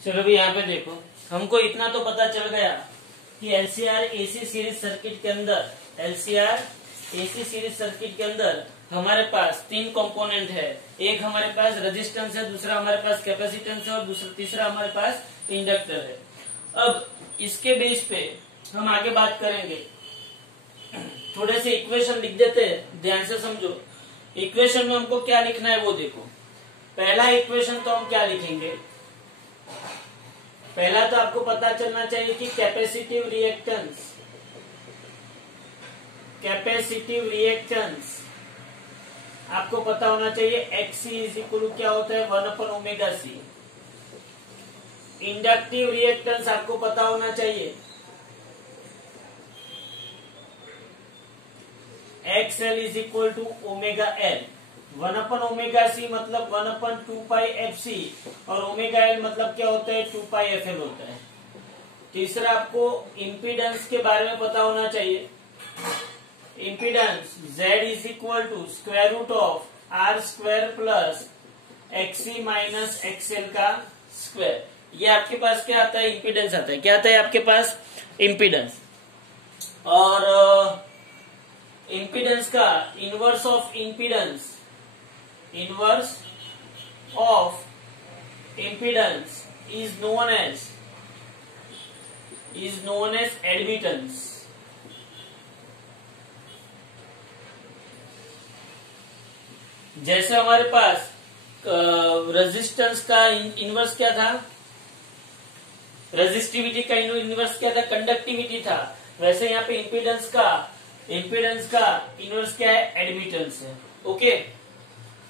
चलो भी यहाँ पे देखो, हमको इतना तो पता चल गया कि एलसीआर एसी सीरीज सर्किट के अंदर हमारे पास तीन कंपोनेंट है। एक हमारे पास रेजिस्टेंस है, दूसरा हमारे पास कैपेसिटेंस है और तीसरा हमारे पास इंडक्टर है। अब इसके बेस पे हम आगे बात करेंगे। थोड़े से इक्वेशन लिख देते हैं, ध्यान से समझो। इक्वेशन में हमको क्या लिखना है वो देखो। पहला इक्वेशन तो हम क्या लिखेंगे, पहला तो आपको पता चलना चाहिए कि कैपेसिटिव रिएक्टेंस आपको पता होना चाहिए। XC इज इक्वल क्या होता है, 1/ωc। इंडक्टिव रिएक्टेंस आपको पता होना चाहिए, XL is equal to ωL। 1/ωc मतलब 1/2πfc और ωL मतलब क्या होता है, 2πfl होता है। तीसरा आपको इम्पीडेंस के बारे में पता होना चाहिए। Impedance Z is equal to square root of R² plus XC minus XL का स्क्वायर। ये आपके पास क्या आता है, इम्पीडेंस आता है। क्या आता है आपके पास, इम्पीडेंस। और इम्पीडेंस का inverse of impedance is known as admittance। जैसे हमारे पास रेजिस्टेंस का इनवर्स क्या था, रेजिस्टिविटी का इनवर्स क्या था, कंडक्टिविटी था। वैसे यहाँ पे इम्पीडेंस का इनवर्स क्या है, एडमिटेंस है। ओके,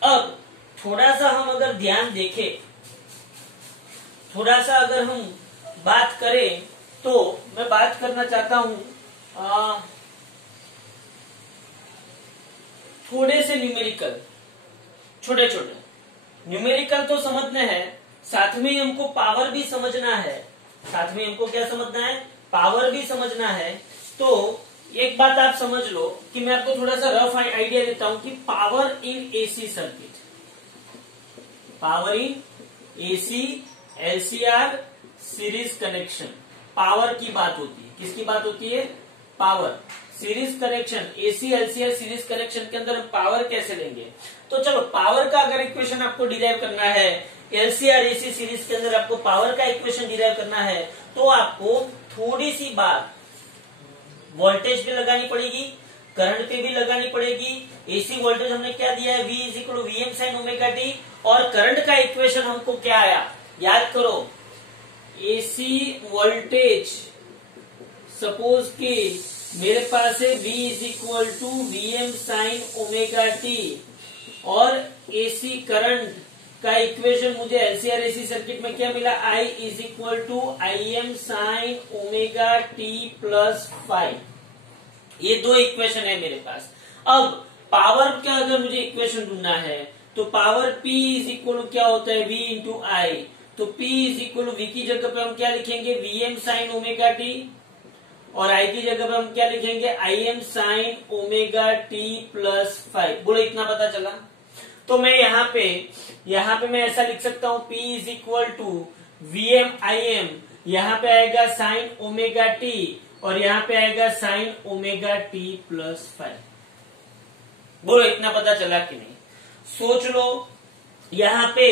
अब थोड़ा सा हम अगर ध्यान देखें, थोड़ा सा अगर हम बात करें, तो मैं बात करना चाहता हूं थोड़े से न्यूमेरिकल, छोटे न्यूमेरिकल तो समझने हैं, साथ में हमको पावर भी समझना है। साथ में हमको क्या समझना है, पावर भी समझना है। तो एक बात आप समझ लो कि मैं आपको थोड़ा सा रफ आइडिया देता हूं कि power in AC circuit, power in AC LCR series connection, power की बात होती है। किसकी बात होती है, power. Series connection, AC LCR series connection के अंदर हम पावर कैसे लेंगे। तो चलो, पावर का अगर इक्वेशन आपको डिराइव करना है, एलसीआर एसी सीरीज के अंदर आपको पावर का इक्वेशन डिराइव करना है, तो आपको थोड़ी सी बात वोल्टेज पे लगानी पड़ेगी, करंट पे भी लगानी पड़ेगी। एसी वोल्टेज हमने क्या दिया है, V is equal to VM sin ωt। और करंट का इक्वेशन हमको क्या आया, याद करो। एसी वोल्टेज, सपोज कि मेरे पास है V is equal to VM sin ωt और एसी करंट का इक्वेशन मुझे एलसीआर एसी सर्किट में क्या मिला, I is equal to IM sin ωt plus 5। ये दो इक्वेशन है मेरे पास। अब पावर का अगर मुझे इक्वेशन ढूंढना है, तो पावर P इज इक्वल क्या होता है, V इंटू I। तो P इज इक्वल V की जगह पे हम क्या लिखेंगे, VM sin ωt, और I की जगह पे हम क्या लिखेंगे, IM sin ωt प्लस 5। बोलो, इतना पता चला। तो मैं यहाँ पे मैं ऐसा लिख सकता हूँ, P is equal to VM IM, यहाँ पे आएगा sin ωt और यहाँ पे आएगा sin ωt प्लस 5। बोलो, इतना पता चला कि नहीं। सोच लो, यहाँ पे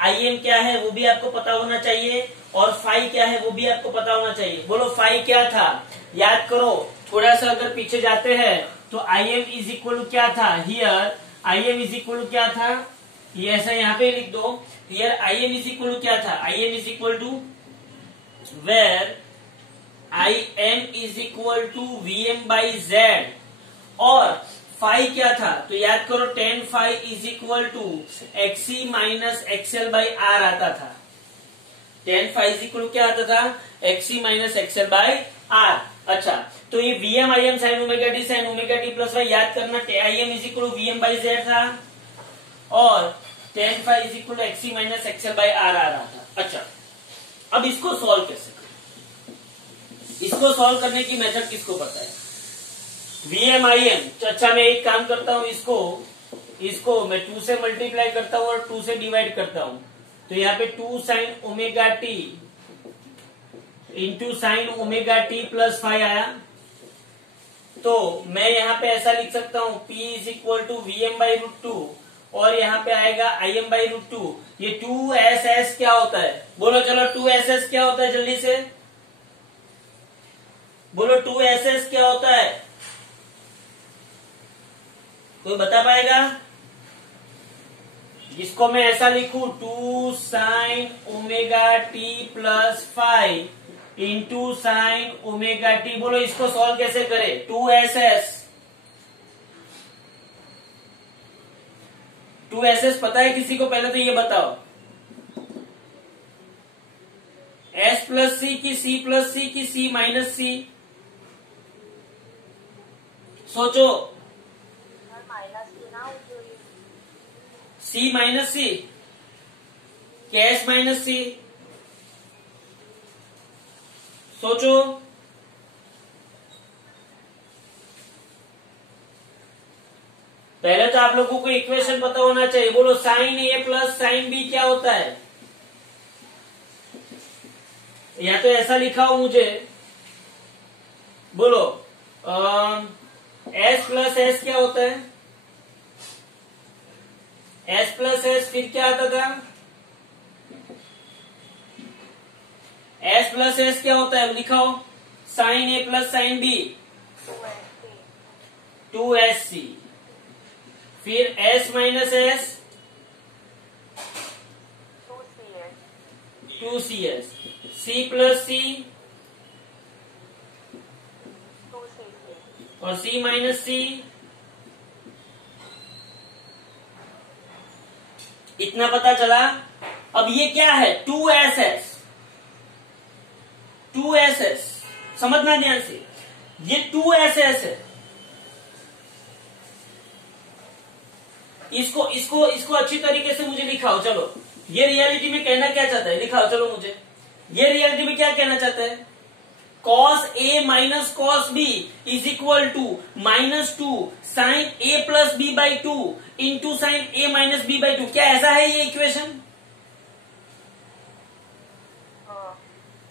IM क्या है वो भी आपको पता होना चाहिए और फाई क्या है वो भी आपको पता होना चाहिए। बोलो, फाई क्या था, याद करो। थोड़ा सा अगर पीछे जाते हैं तो IM इज इक्वल क्या था, हियर IM इज इक्वल क्या था, ये ऐसा यहाँ पे लिख दो। हियर IM इज इक्वल क्या था, IM is equal to where IM is equal to VM by Z। और फाई क्या था, तो याद करो, tan phi is equal to XC minus XL by R आता था। tan फाई इज इक्वल क्या आता था, XC minus XL by R। अच्छा, तो ये VM IM sin ωt plus 5 याद करना, IM is equal VM by Z था और tan phi is equal XC minus XL by R आ रहा था। अच्छा, अब इसको सॉल्व कैसे करें, इसको सॉल्व करने की मेथड किसको पता है, VM IM। अच्छा, मैं एक काम करता हूं, इसको मैं 2 से मल्टीप्लाई करता हूं और 2 से डिवाइड करता हूं। तो यहाँ पे 2 sine omega T into sine omega T plus 5 आया। तो मैं यहाँ पे ऐसा लिख सकता हूं P is equal to Vm/√2 और यहाँ पे आएगा Im/√2। ये 2SS क्या होता है? बोलो चलो 2SS क्या होता है, जल्दी से बोलो 2SS क्या होता है? कोई बता पाएगा? जिसको मैं ऐसा लिखूं 2 sine omega T plus 5 into sine omega T, बोलो इसको सॉल्व कैसे करें? 2SS पता है किसी को? पहले तो ये बताओ, S प्लस सी की C प्लस सी की C माइनस सी? सोचो। C माइनस सी क्या S माइनस सी? सोचो। पहले तो आप लोगों को इक्वेशन पता होना चाहिए। बोलो sine A plus sine B क्या होता है? या तो ऐसा लिखा हो मुझे, बोलो S प्लस S क्या होता है? S प्लस S फिर क्या आता था? S प्लस S क्या होता है लिखाओ? Sine A plus sine B 2SC, फिर S minus S 2CS, C plus C और C माइनस C। इतना पता चला। अब ये क्या है? 2SS, 2SS समझना ध्यान से, ये 2SS है। इसको अच्छी तरीके से मुझे लिखाओ। चलो ये रियलिटी में कहना क्या चाहता है लिखाओ। चलो मुझे ये रियलिटी में क्या कहना चाहता है? cos A minus cos B is equal to -2 sine A plus B by 2 into sine A minus B by 2। क्या ऐसा है ये इक्वेशन?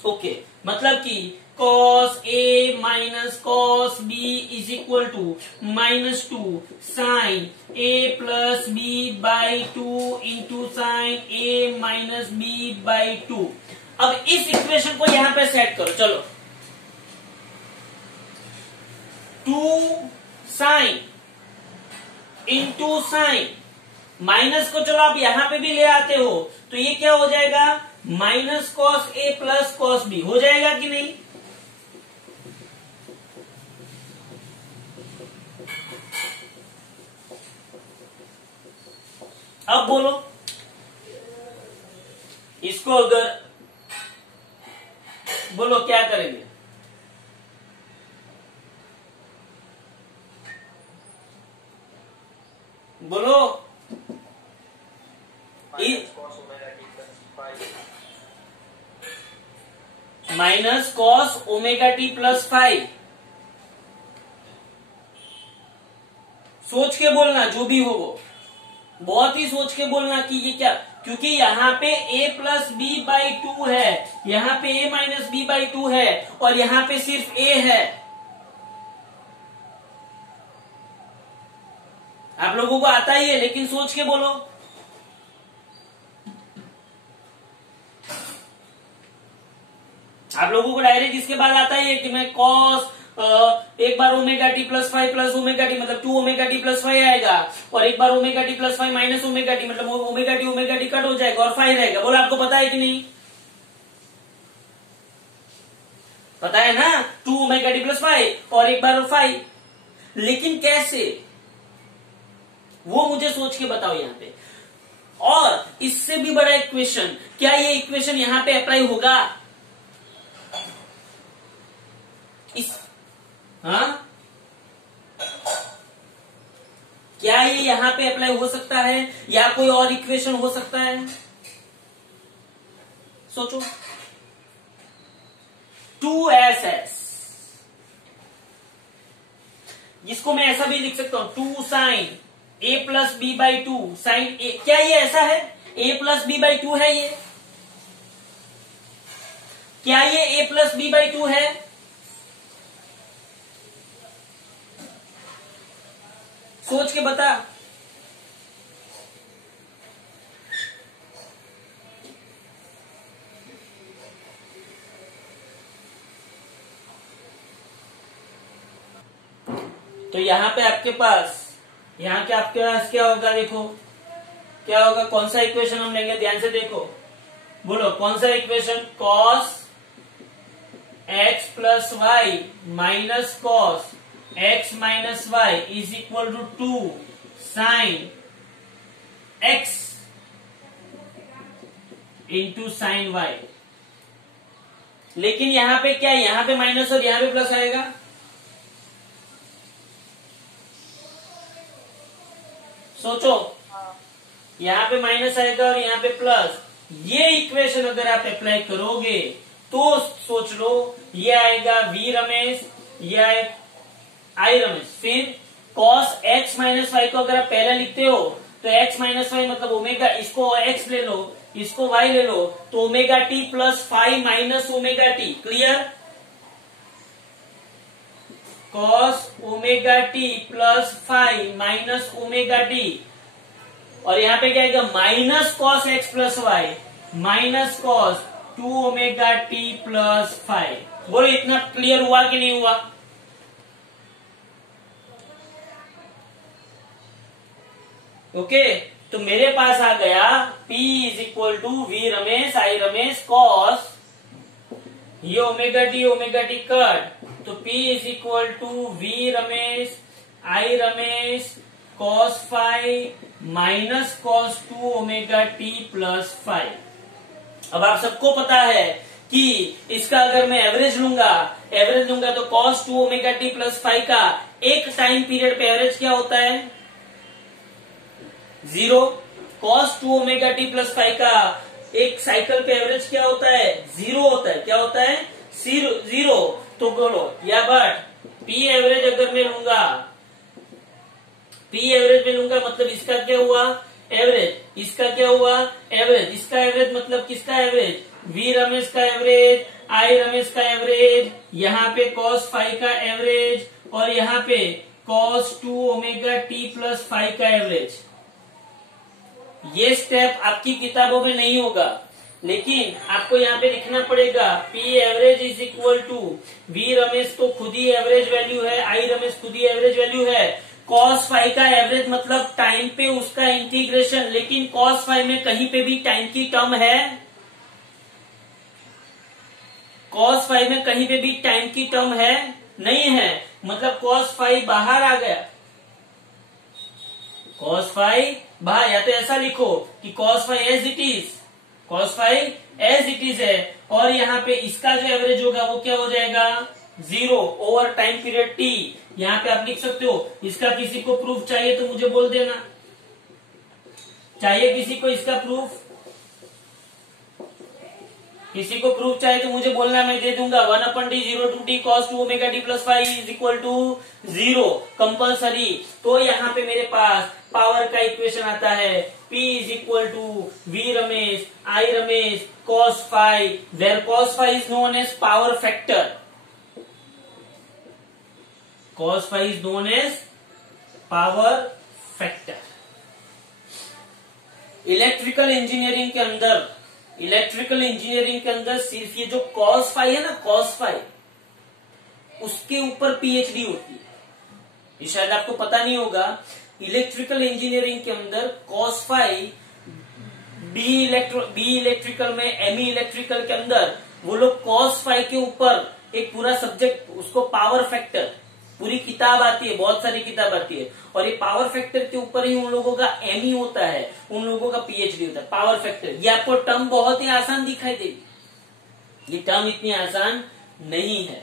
ओके, मतलब कि cos A minus cos B is equal to -2 sine A plus B by 2 into sine A minus B by 2। अब इस equation को यहां पे सेट करो। चलो 2 साइन इंटू साइन, माइनस को चलो आप यहां पे भी ले आते हो तो ये क्या हो जाएगा? Minus cos A plus cos B हो जाएगा कि नहीं? अब बोलो इसको, अगर बोलो क्या करेंगे? बोलो minus cos omega T plus 5। सोच के बोलना, जो भी हो वो बहुत ही सोच के बोलना कि ये क्या, क्योंकि यहाँ पे a प्लस बी बाई 2 है, यहाँ पे a माइनस बी बाई 2 है और यहाँ पे सिर्फ a है। आप लोगों को आता ही है लेकिन सोच के बोलो। आप लोगों को डायरेक्ट इसके बाद आता ही है कि मैं कॉस एक बार ओमेगा टी प्लस 5 प्लस ओमेगा टी मतलब 2 ओमेगा टी प्लस 5 आएगा और एक बार omega T plus 5 minus omega T मतलब ओमेगा टी कट हो जाएगा और 5 रहेगा। बोलो आपको पता है कि नहीं? पता है ना, 2 ओमेगा टी प्लस 5 और एक बार 5। लेकिन कैसे, वो मुझे सोच के बताओ यहाँ पे। और इससे भी बड़ा इक्वेशन, क्या ये इक्वेशन यहां पे अप्लाई होगा? हाँ, क्या ये यहां पे अप्लाई हो सकता है या कोई और इक्वेशन हो सकता है? सोचो। 2SS, जिसको मैं ऐसा भी लिख सकता हूं 2 sine A plus B by 2 sine A। क्या ये ऐसा है? a+b/2 है ये? क्या ये a+b/2 है? सोच के बता। तो यहां पे आपके पास क्या होगा? देखो क्या होगा, कौन सा इक्वेशन हम लेंगे, ध्यान से देखो, बोलो कौन सा equation? cos x plus y minus cos x minus y is equal to 2 sine x into sine y. लेकिन यहां पे क्या, यहां पे माइनस और यहां पे प्लस आएगा। सोचो, यहां पे माइनस आएगा और यहां पे प्लस। ये इक्वेशन अगर आप अप्लाई करोगे तो सोच लो, ये आएगा v रमेश, ये आएगा i रमेश। फिर cos x माइनस वाई को अगर आप पहला लिखते हो तो x माइनस वाई मतलब ओमेगा, इसको x ले लो, इसको y ले लो, तो omega T plus five minus omega t. Clear? cos omega T plus five minus omega t, और यहां पे क्या आएगा? Minus cos x plus y minus cos 2 omega T plus five. बोलो इतना क्लियर हुआ कि नहीं हुआ? ओके, तो मेरे पास आ गया P is equal to V RMS I RMS cos, ये ओमेगा टी कट, तो P is equal to V RMS I RMS cos phi minus cos 2 omega T plus phi. अब आप सबको पता है कि इसका अगर मैं एवरेज लूंगा तो cos 2 omega T plus five का एक टाइम पीरियड पे एवरेज क्या होता है? 0। Cos 2 omega T plus five का एक साइकिल पे एवरेज क्या होता है? 0 होता है। क्या होता है? 0। तो बोलो या बट पी एवरेज अगर मैं लूंगा, पी एवरेज में लूंगा मतलब इसका क्या हुआ? एवरेज। इसका क्या हुआ? एवरेज। इसका एवरेज मतलब किसका एवरेज? वी रमेश का एवरेज, आई रमेश का एवरेज, यहाँ पे कॉस फाइव का एवरेज, और यहाँ पे cos 2 omega T plus five का एवरेज। ये स्टेप आपकी किताबों में नहीं होगा, लेकिन आपको यहाँ पे लिखना पड़ेगा P average is equal to V RMS तो खुद ही एवरेज वैल्यू है, आई रमेश खुद ही एवरेज वैल्यू है, कॉस फाइव का एवरेज मतलब टाइम पे उसका इंटीग्रेशन। लेकिन कॉस फाइव में कहीं पे भी टाइम की टर्म है? कॉस फाइव में कहीं पे भी टाइम की टर्म है? नहीं है, मतलब कॉस फाइव बाहर आ गया। कॉस फाइव बाहर, या तो ऐसा लिखो कि cos phi as it is, cos phi as it is है, और यहाँ पे इसका जो एवरेज होगा वो क्या हो जाएगा? 0 ओवर टाइम पीरियड टी। यहाँ पे आप लिख सकते हो। इसका किसी को प्रूफ चाहिए तो मुझे बोल देना। चाहिए किसी को इसका प्रूफ? किसी को प्रूफ चाहिए तो मुझे बोलना, मैं दे दूंगा। 1/t 0 to t cos 2 omega T plus phi is equal to 0 compulsory. तो यहाँ पे मेरे पास पावर का इक्वेशन आता है P is equal to V RMS I RMS cos phi, where cos phi is known as power factor. cos phi is known as power factor. Electrical engineering के अंदर सिर्फ ये जो cos फाइव है ना, cos फाइव, उसके ऊपर PhD होती है। ये शायद आपको पता नहीं होगा। इलेक्ट्रिकल इंजीनियरिंग के अंदर cos फाइव, बी इलेक्ट्रिकल में, एमई इलेक्ट्रिकल के अंदर वो लोग cos फाइव के ऊपर एक पूरा सब्जेक्ट, उसको पावर फैक्टर, पूरी किताब आती है, बहुत सारी किताब आती है, और ये पावर फैक्टर के ऊपर ही उन लोगों का एमई होता है, उन लोगों का पीएचडी होता है। पावर फैक्टर, ये आपको टर्म बहुत ही आसान दिखाई देगी, ये टर्म इतनी आसान नहीं है।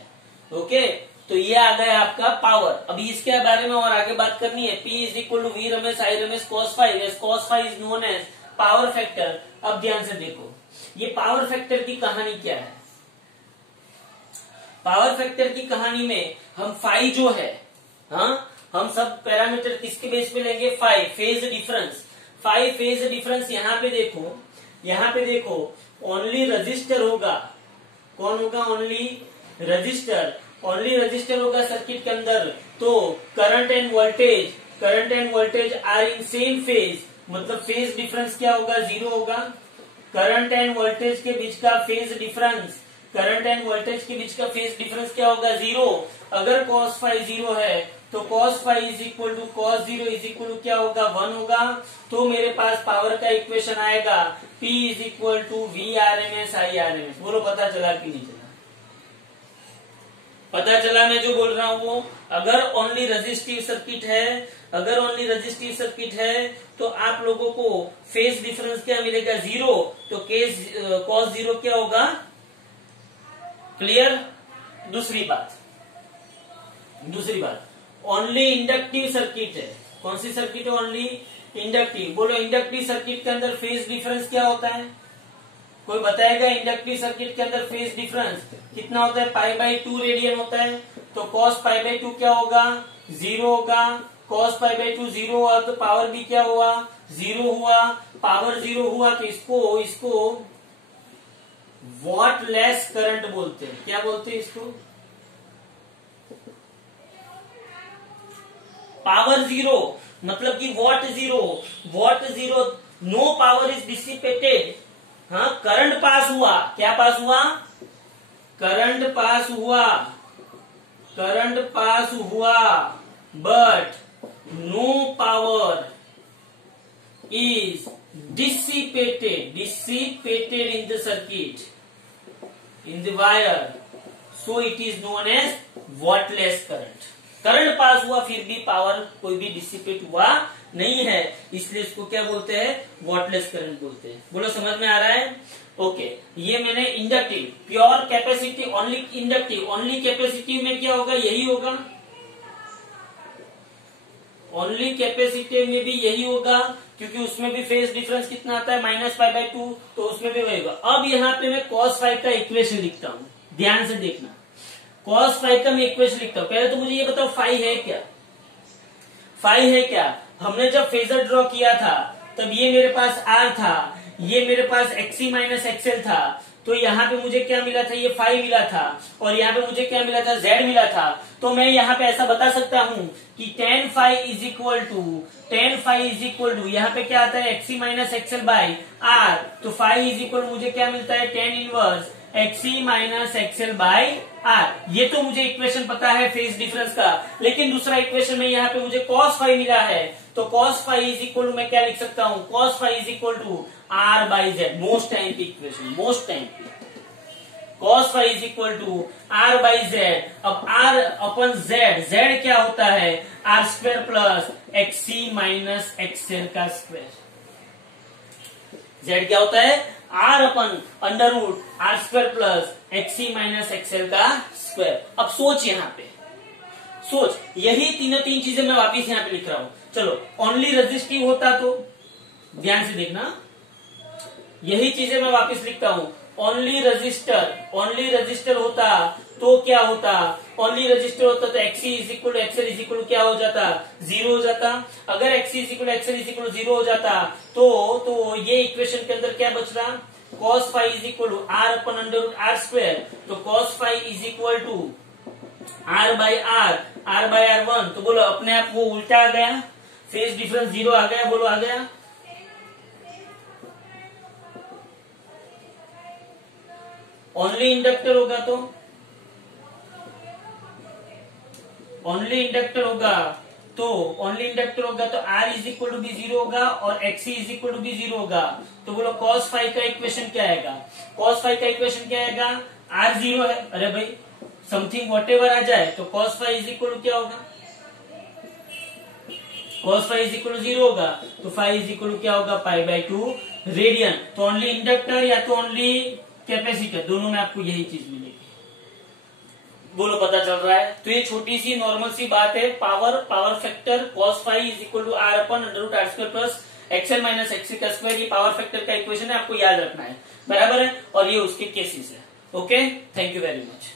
ओके, तो ये आ गया आपका पावर। अभी इसके बारे में और आगे बात करनी है। P is equal to V RMS I RMS cos phi, as cos phi is known as power factor. अब ध्यान से देखो, ये पावर फैक्टर की कहानी क्या है। पावर फैक्टर की कहानी में हम फाइव जो है, हाँ, हम सब पैरामीटर किसके बेस पे लेंगे? Phi, phase difference. Phi phase difference यहाँ पे देखो ओनली रजिस्टर होगा। कौन होगा? ओनली रजिस्टर होगा सर्किट के अंदर। तो current and voltage are in same phase, मतलब फेज डिफरेंस क्या होगा? 0 होगा। करंट एंड वोल्टेज के बीच का फेज डिफरेंस क्या होगा? 0। अगर cos फाई 0 है तो cos phi is equal to cos 0 is equal to क्या होगा? 1 होगा। तो मेरे पास पावर का इक्वेशन आएगा P is equal to VRMS IRMS। बोलो पता चला कि नहीं चला? पता चला मैं जो बोल रहा हूं वो? अगर ओनली रजिस्टिव सर्किट है तो आप लोगों को फेज डिफरेंस क्या मिलेगा? 0। तो cos 0 क्या होगा? क्लियर? दूसरी बात ओनली इंडक्टिव सर्किट है। कौन सी सर्किट है? Only inductive. बोलो इंडक्टिव सर्किट के अंदर फेज डिफरेंस क्या होता है? कोई बताएगा? इंडक्टिव सर्किट के अंदर फेज डिफरेंस कितना होता है? π/2 रेडियन होता है। तो cos π/2 क्या होगा? 0 होगा। cos π/2 0 हुआ तो पावर भी क्या हुआ? 0 हुआ। पावर 0 हुआ तो इसको वॉट लेस करंट बोलते हैं। क्या बोलते हैं इसको? पावर 0 मतलब कि watt 0 no power is dissipated. हाँ, करंट पास हुआ। क्या पास हुआ? करंट पास हुआ but no power is dissipated in the circuit, in the wire, so it is known as wattless current। Current pass हुआ फिर भी पावर कोई भी डिसिपेट हुआ नहीं है, इसलिए इसको क्या बोलते हैं? वॉटलेस करंट बोलते हैं। बोलो समझ में आ रहा है? ओके, ये मैंने inductive, pure capacity, only inductive, only capacitive में क्या होगा? यही होगा। ओनली कैपेसिटिव में भी यही होगा, क्योंकि उसमें भी फेज डिफरेंस कितना आता है? -π/2, तो उसमें भी वही होगा। अब यहाँ पे मैं cos फाई का इक्वेशन लिखता हूँ, ध्यान से देखना। cos फाई का मैं इक्वेशन लिखता हूँ। पहले तो मुझे ये बताओ फाई है क्या? हमने जब फेजर ड्रॉ किया था तब ये मेरे पास R था, ये मेरे पास XC - XL था। तो यहाँ पे मुझे क्या मिला था? ये फाई मिला था। और यहाँ पे मुझे क्या मिला था? Z मिला था। तो मैं यहाँ पे ऐसा बता सकता हूँ कि tan phi is equal to यहाँ पे क्या आता है? XC - XL by R। तो फाई इज इक्वल मुझे क्या मिलता है? tan inverse XC - XL by R। ये तो मुझे इक्वेशन पता है फेज डिफरेंस का। लेकिन दूसरा इक्वेशन में यहाँ पे मुझे cos फाई मिला है। तो cos phi is equal to मैं क्या लिख सकता हूँ? cos phi is equal to R by Z। Most time की equation, cos phi is equal to R by Z। अब R अपन Z क्या होता है? R² प्लस XC - XL का स्क्वायर। Z क्या होता है? R upon √ R² plus XC - XL का स्क्वायर। अब सोच, यहाँ पे यही तीन चीजें मैं वापिस यहाँ पे लिख रहा हूं। चलो, ओनली रजिस्टिव होता तो ध्यान से देखना, यही चीजें मैं वापस लिखता हूँ। ओनली रजिस्टर होता तो क्या होता? ओनली रजिस्टर होता तो XC = XL = क्या हो जाता? 0 हो जाता। अगर XC = XL = 0 हो जाता तो ये इक्वेशन के अंदर क्या बच रहा? cos phi = R upon √R²। तो cos phi = R by R1। तो बोलो अपने आप वो उल्टा आ गया, फेज डिफरेंस 0 आ गया। बोलो आ गया? ओनली इंडक्टर होगा तो R = भी 0 होगा और XC = भी 0 होगा। तो बोलो cos फाई का इक्वेशन क्या आएगा? R 0 है, अरे भाई समथिंग व्हाटएवर आ जाए तो cos फाई = क्या होगा? cos फाई = 0 होगा तो फाई = क्या होगा? π/2 रेडियन। तो ओनली इंडक्टर या तो ओनली कैपेसिटर, दोनों में आपको यही चीज मिलेगी। बोलो पता चल रहा है? तो ये छोटी सी नॉर्मल सी बात है। Power factor cos phi = R upon √R² plus XL - XC का स्क्वायर। ये पावर फैक्टर का इक्वेशन है, आपको याद रखना है, बराबर है। और ये उसके केसेस है। Okay, thank you very much.